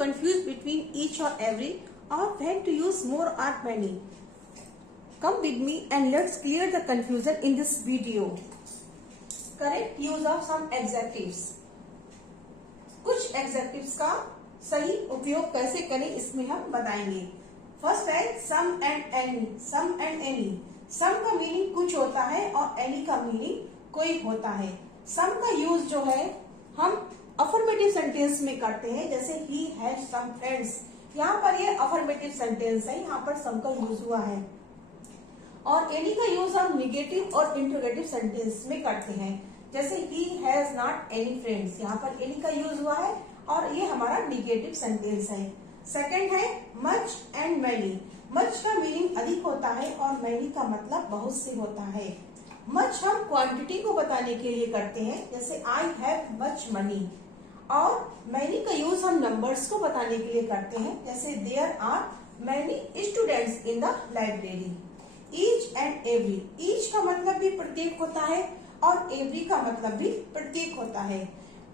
confused between each or every, or when to use more or many? Come with me and let's clear the confusion in this video. Correct use of some adjectives. कुछ adjectives का सही उपयोग कैसे करें इसमें हम बताएंगे. First है some and any. Some and any. Some का मीनिंग कुछ होता है और एनी का मीनिंग कोई होता है. सम का यूज जो है हम अफर्मेटिव सेंटेंस में करते हैं, जैसे ही हैज सम फ्रेंड्स. यहाँ पर ये अफर्मेटिव सेंटेंस है, यहाँ पर सम का यूज हुआ है. और एनी का यूज हम निगेटिव और इंटरोगेटिव सेंटेंस में करते हैं, जैसे he has not any friends. यहाँ पर एनी का यूज हुआ है और ये हमारा निगेटिव सेंटेंस है. सेकंड है मच एंड मैनी. मच का मीनिंग अधिक होता है और मैनी का मतलब बहुत से होता है. मच हम क्वांटिटी को बताने के लिए करते हैं, जैसे आई हैव मच मनी. और मैनी का यूज हम नंबर्स को बताने के लिए करते हैं, जैसे there are many students in the library. Each and every. Each का मतलब भी प्रत्येक होता है और एवरी का मतलब भी प्रत्येक होता है.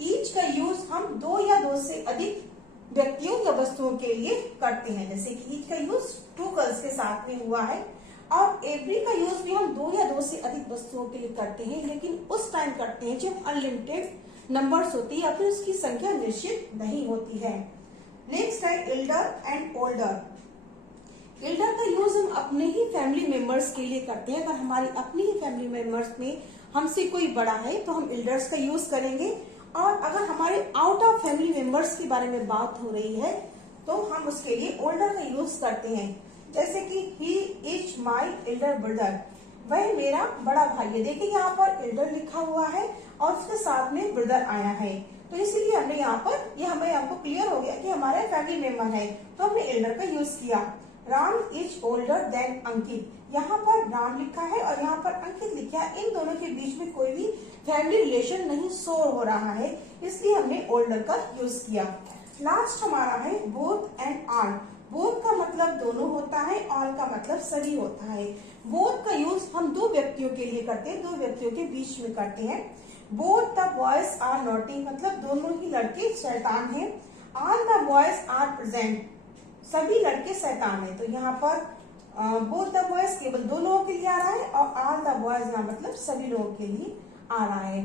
ईच का यूज हम दो या दो से अधिक व्यक्तियों या वस्तुओं के लिए करते हैं, जैसे कि ईच का यूज टू गर्ल्स के साथ में हुआ है. और एवरी का यूज भी हम दो या दो से अधिक वस्तुओं के लिए करते हैं, लेकिन उस टाइम करते हैं जब अनलिमिटेड नंबर्स होती है या फिर उसकी संख्या निश्चित नहीं होती है. नेक्स्ट है एल्डर एंड ओल्डर. एल्डर का यूज हम अपने ही फैमिली मेंबर्स के लिए करते हैं. अगर हमारी अपनी ही फैमिली मेंबर्स में हमसे कोई बड़ा है तो हम एल्डर्स का यूज करेंगे. और अगर हमारे आउट ऑफ फैमिली मेंबर्स के बारे में बात हो रही है तो हम उसके लिए ओल्डर का यूज करते हैं, जैसे कि he is my elder brother. वह मेरा बड़ा भाई है. देखिए यहाँ पर एल्डर लिखा हुआ है और उसके साथ में ब्रदर आया है, तो इसीलिए हमने यहाँ पर ये हमें हमको क्लियर हो गया कि हमारे फैमिली मेंबर है, तो हमने एल्डर का यूज किया. राम इज ओल्डर देन अंकित. यहाँ पर राम लिखा है और यहाँ पर अंकित लिखा है. इन दोनों के बीच में कोई भी फैमिली रिलेशन नहीं शो हो रहा है, इसलिए हमने ओल्डर का यूज किया. लास्ट हमारा है बोथ एंड ऑल. बोथ का मतलब दोनों होता है, ऑल का मतलब सभी होता है. बोथ का यूज हम दो व्यक्तियों के लिए करते हैं, दो व्यक्तियों के बीच में करते हैं. Both the boys are naughty, मतलब दोनों ही लड़के शैतान हैं. All the boys are present, सभी लड़के शैतान है. तो यहाँ पर बोथ द बॉयज केवल दो लोगों के लिए आ रहा है और ऑल द बॉयज का मतलब सभी लोगों के लिए आ रहा है.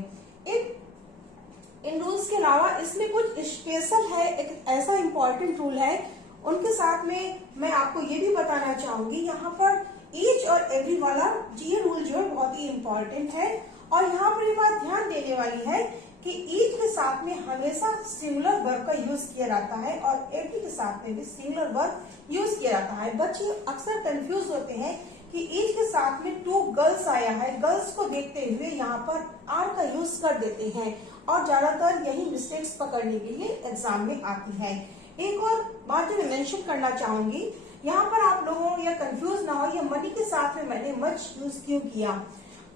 इन रूल्स के अलावा इसमें कुछ स्पेशल है, एक ऐसा इम्पोर्टेंट रूल है, उनके साथ में मैं आपको ये भी बताना चाहूंगी. यहाँ पर ईच और एवरी वाला ये रूल जो है बहुत ही इम्पोर्टेंट है. और यहाँ पर ये बात ध्यान देने वाली है कि ईच के साथ में हमेशा सिंगुलर वर्ब का यूज किया जाता है और एवरी के साथ में भी सिंगुलर वर्ब यूज किया जाता है. बच्चे अक्सर कंफ्यूज होते हैं कि ईच के साथ में टू गर्ल्स आया है, गर्ल्स को देखते हुए यहाँ पर आर का यूज कर देते हैं और ज्यादातर यही मिस्टेक्स पकड़ने के लिए एग्जाम में आती है. एक और बात जो मैं मेंशन करना चाहूंगी, यहाँ पर आप लोगों या कंफ्यूज ना हो, ये मनी के साथ में मैंने मच यूज क्यों किया,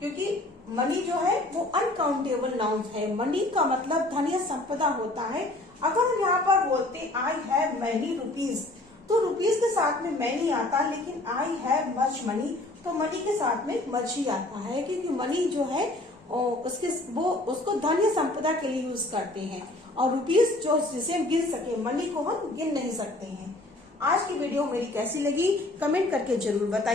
क्योंकि मनी जो है वो अनकाउंटेबल नाउन है. मनी का मतलब धन या संपदा होता है. अगर हम यहाँ पर बोलते आई हैव मैनी रुपीज, तो रुपीज के साथ में मैनी आता, लेकिन आई हैव मच मनी, तो मनी के साथ में मच ही आता है, क्योंकि मनी जो है उसको धन या संपदा के लिए यूज करते हैं. और रुपीज जो जिसे हम गिन सके, मनी को हम गिन नहीं सकते हैं. आज की वीडियो मेरी कैसी लगी कमेंट करके जरूर बताइए.